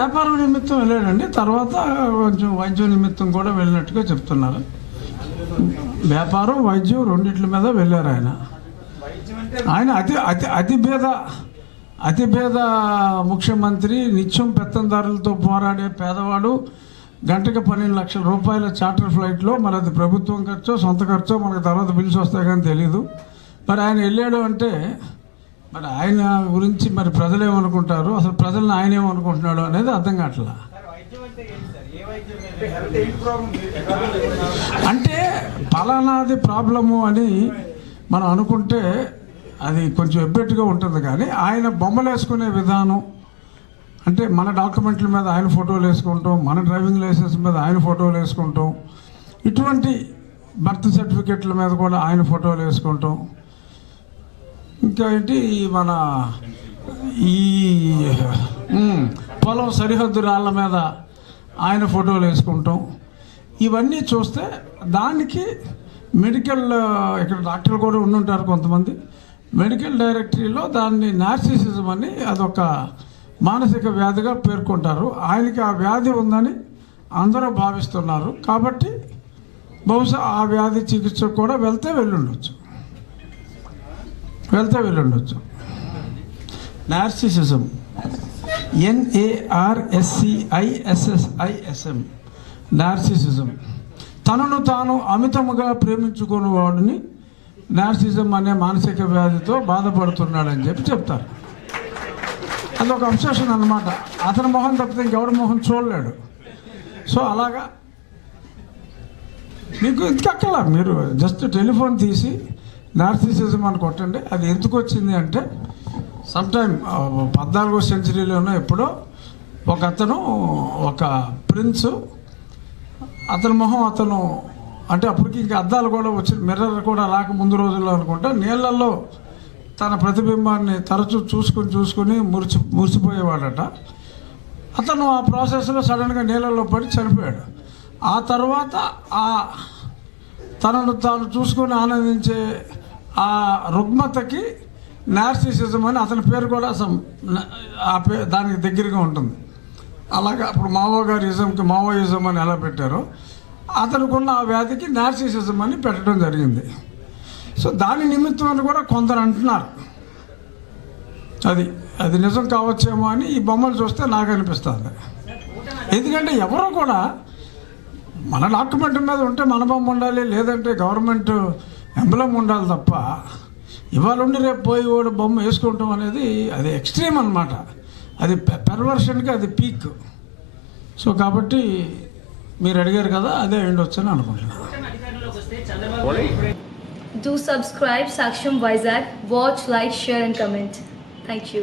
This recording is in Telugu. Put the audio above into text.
వ్యాపారం నిమిత్తం వెళ్ళాడండి. తర్వాత కొంచెం వైద్యం నిమిత్తం కూడా వెళ్ళినట్టుగా చెప్తున్నారు. వ్యాపారం వైద్యం రెండిట్ల మీద వెళ్ళారు ఆయన. ఆయన అతి అతి అతిభేద అతిభేద ముఖ్యమంత్రి నిత్యం పెత్తందారులతో పోరాడే పేదవాడు గంటకు పన్నెండు లక్షల రూపాయల చార్టర్ ఫ్లైట్లో మరి అది ప్రభుత్వం ఖర్చో సొంత ఖర్చో మనకు తర్వాత బిల్స్ వస్తాయి కానీ తెలియదు మరి ఆయన వెళ్ళాడు అంటే మరి ఆయన గురించి మరి ప్రజలు ఏమనుకుంటారు అసలు ప్రజలను ఆయన ఏమనుకుంటున్నాడు అనేది అర్థం కావట్లా? అంటే పలానాది ప్రాబ్లము అని మనం అనుకుంటే అది కొంచెం ఎబ్బెట్టుగా ఉంటుంది కానీ ఆయన బొమ్మలు వేసుకునే విధానం అంటే మన డాక్యుమెంట్ల మీద ఆయన ఫోటోలు వేసుకుంటాం మన డ్రైవింగ్ లైసెన్స్ మీద ఆయన ఫోటోలు వేసుకుంటాం ఇటువంటి బర్త్ సర్టిఫికెట్ల మీద కూడా ఆయన ఫోటోలు వేసుకుంటాం. ఇంకా ఏంటి మన ఈ పొలం సరిహద్దు రాళ్ళ మీద ఆయన ఫోటోలు వేసుకుంటాం. ఇవన్నీ చూస్తే దానికి మెడికల్ ఇక్కడ డాక్టర్లు కూడా ఉండుంటారు కొంతమంది. మెడికల్ డైరెక్టరీలో దాన్ని నార్సిసిజం అని అదొక మానసిక వ్యాధిగా పేర్కొంటారు. ఆయనకి ఆ వ్యాధి ఉందని అందరూ భావిస్తున్నారు. కాబట్టి బహుశా ఆ వ్యాధి చికిత్సకు కూడా వెళ్తే వెళ్ళుండొచ్చు. వెళ్తే వెళ్ళుండొచ్చు. నార్సిసిజం ఎన్ఏఆర్ఎస్సిఐఎస్ఎస్ఐఎస్ఎం నార్సిసిజం తనను తాను అమితముగా ప్రేమించుకుని వాడిని నార్సిజం అనే మానసిక వ్యాధితో బాధపడుతున్నాడని చెప్పి చెప్తారు. అది ఒక అబ్సెషన్ అనమాట అతని మొహం తప్పితే ఇంకెవడి మొహం చూడలేడు. సో అలాగా. మీకు ఇంతకక్కల మీరు జస్ట్ టెలిఫోన్ తీసి నార్సిసిజం అని కొట్టండి. అది ఎందుకు వచ్చింది అంటే సమ్టైమ్ పద్నాలుగో సెంచరీలోనో ఎప్పుడో ఒక అతను ఒక ప్రిన్స్ అతని మొహం అతను అంటే అప్పటికి ఇంకా అద్దాలు కూడా వచ్చి మిర్రర్ కూడా రాక ముందు రోజుల్లో అనుకుంటా నీళ్ళల్లో తన ప్రతిబింబాన్ని తరచూ చూసుకుని చూసుకుని మురిచి మురిసిపోయేవాడట. అతను ఆ ప్రాసెస్లో సడన్గా నీళ్ళల్లో పడి చనిపోయాడు. ఆ తర్వాత ఆ తనను తాను చూసుకొని ఆనందించే ఆ రుగ్మతకి నార్సిసిజం అని అతని పేరు కూడా అసలు ఆ పే దానికి దగ్గరగా ఉంటుంది. అలాగా అప్పుడు మావో గారి ఇజంకి మావోయిజం అని ఎలా పెట్టారో అతనుకున్న ఆ వ్యాధికి నార్సిసిజం అని పెట్టడం జరిగింది. సో దాని నిమిత్తం అని కూడా కొందరు అంటున్నారు. అది అది నిజం కావచ్చేమో అని ఈ బొమ్మలు చూస్తే నాకు అనిపిస్తుంది. ఎందుకంటే ఎవరు కూడా మన డాక్యుమెంట్ మీద ఉంటే మన బొమ్మ ఉండాలి లేదంటే గవర్నమెంట్ ఎంబలం ఉండాలి తప్ప ఇవాళ ఉండి రేపు పోయి కూడా బొమ్మ వేసుకుంటాం అనేది అది ఎక్స్ట్రీమ్ అనమాట అది పెర్వర్షన్కి అది పీక్ సో కాబట్టి మీరు అడిగారు కదా అదే ఉండొచ్చు అని అనుకుంటున్నాను Do subscribe Saksham Vizag. Watch, like, share, and comment. Thank you.